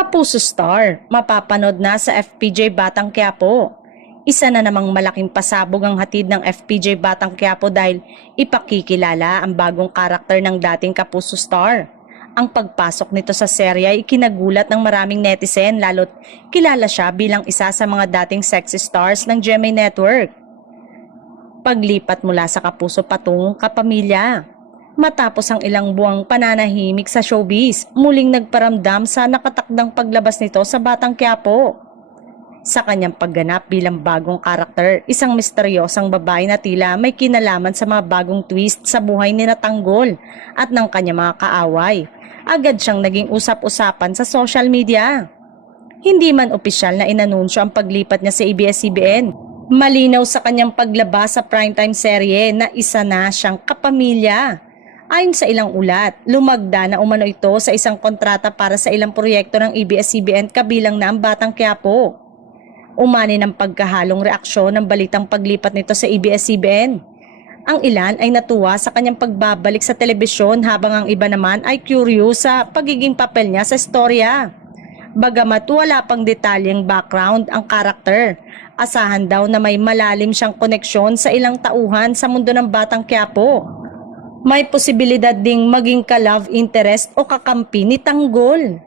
Kapuso Star, mapapanood na sa FPJ Batang Quiapo. Isa na namang malaking pasabog ang hatid ng FPJ Batang Quiapo dahil ipakikilala ang bagong karakter ng dating Kapuso Star. Ang pagpasok nito sa serye ay ikinagulat ng maraming netizen lalo't kilala siya bilang isa sa mga dating sexy stars ng GMA Network. Paglipat mula sa Kapuso patungong Kapamilya. Matapos ang ilang buwang pananahimik sa showbiz, muling nagparamdam sa nakatakdang paglabas nito sa Batang Quiapo. Sa kanyang pagganap bilang bagong karakter, isang misteryosang babae na tila may kinalaman sa mga bagong twist sa buhay ni Tanggol at ng kanyang mga kaaway. Agad siyang naging usap-usapan sa social media. Hindi man opisyal na inanunsyo ang paglipat niya sa ABS-CBN. Malinaw sa kanyang paglabas sa primetime serye na isa na siyang kapamilya. Ayon sa ilang ulat, lumagda na umano ito sa isang kontrata para sa ilang proyekto ng ABS-CBN kabilang na ang Batang Quiapo. Umani ng pagkahalong reaksyon ng balitang paglipat nito sa ABS-CBN. Ang ilan ay natuwa sa kanyang pagbabalik sa telebisyon habang ang iba naman ay curious sa pagiging papel niya sa istorya. Bagamat wala pang detalyeng background ang karakter, asahan daw na may malalim siyang koneksyon sa ilang tauhan sa mundo ng Batang Quiapo. May posibilidad ding maging ka-love interest o kakampi ni Tanggol.